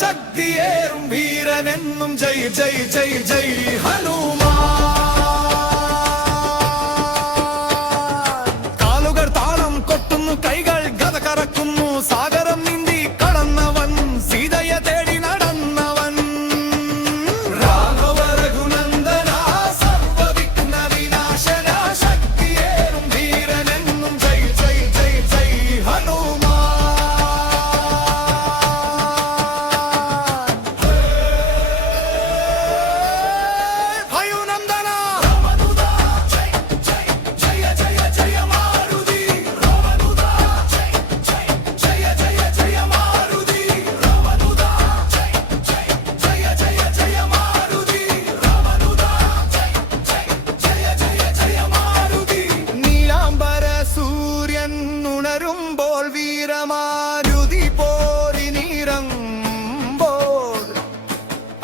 ശക്തിയേറും വീരനെന്നും ജയ് ജയ് ജയ് ജയ് ഹനുമാൻ. കാലുകൾ താളം കൊട്ടുന്നു, കൈകൾ ഗദ കറക്കുന്നു, സാഗരം നീന്തി കടന്നവൻ, സീതയെ തേടി നടന്നവൻ. രാഘവ രഘുനന്ദന സർവവിഘ്ന വിനാശന ശക്തിയേറും വീരനെന്നും ജയ് ജയ് ജയ് ജയ് ഹനുമാൻ. ഉണരുമ്പോൾ വീരമാരുതി പോരിനിറങ്ങുമ്പോൾ,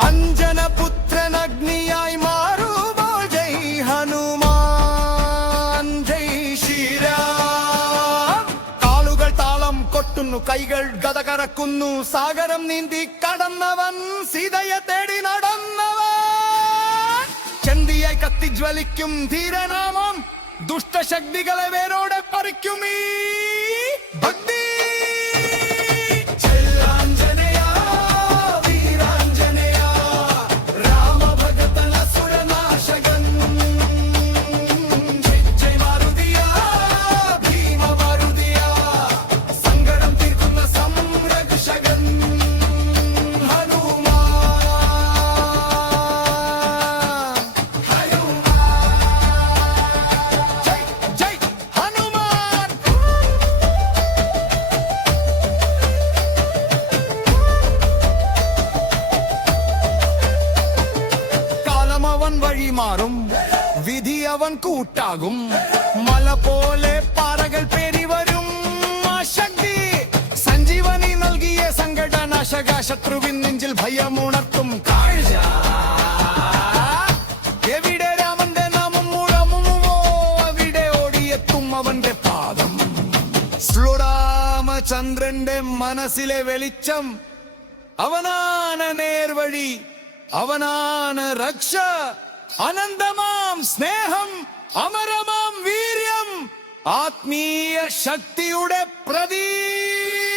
അഞ്ജനപുത്രൻ അഗ്നിയായി മാറുമ്പോൾ ജയ് ഹനുമാൻ ജയ് ശ്രീരാം. കാലുകൾ താളം കൊട്ടുന്നു, കൈകൾ ഗദ കറക്കുന്നു, സാഗരം നീന്തി കടന്നവൻ, സീതയെ തേടി നടന്നവൻ. ചന്തിയായി കത്തിജ്വലിക്കും ധീരനാമം, ദുഷ്ടശക്തികളെ വേരോടെ പറിക്കും ഈ ഭക്തി. വഴി മാറും, വിധി അവൻ കൂട്ടാകും, മല പോലെ പാറകൾ പേരി വരും. ശക്തി സഞ്ജീവനി നൽകിയ സങ്കടനാശക, ശത്രുവിൻ നെഞ്ചിൽ ഭയമുണർത്തും കാഴ്ച. എവിടെ രാമന്റെ നാമം മുഴങ്ങുമോ, അവിടെ ഓടിയെത്തും അവന്റെ പാദം. ശ്രീരാമചന്ദ്രന്റെ മനസ്സിലെ വെളിച്ചം, അവനാണ് നേർവഴി, അവനാണ് രക്ഷ. അനന്തമാം സ്നേഹം, അമരമാം വീര്യം, ആത്മീയ ശക്തിയുടെ പ്രതീകം.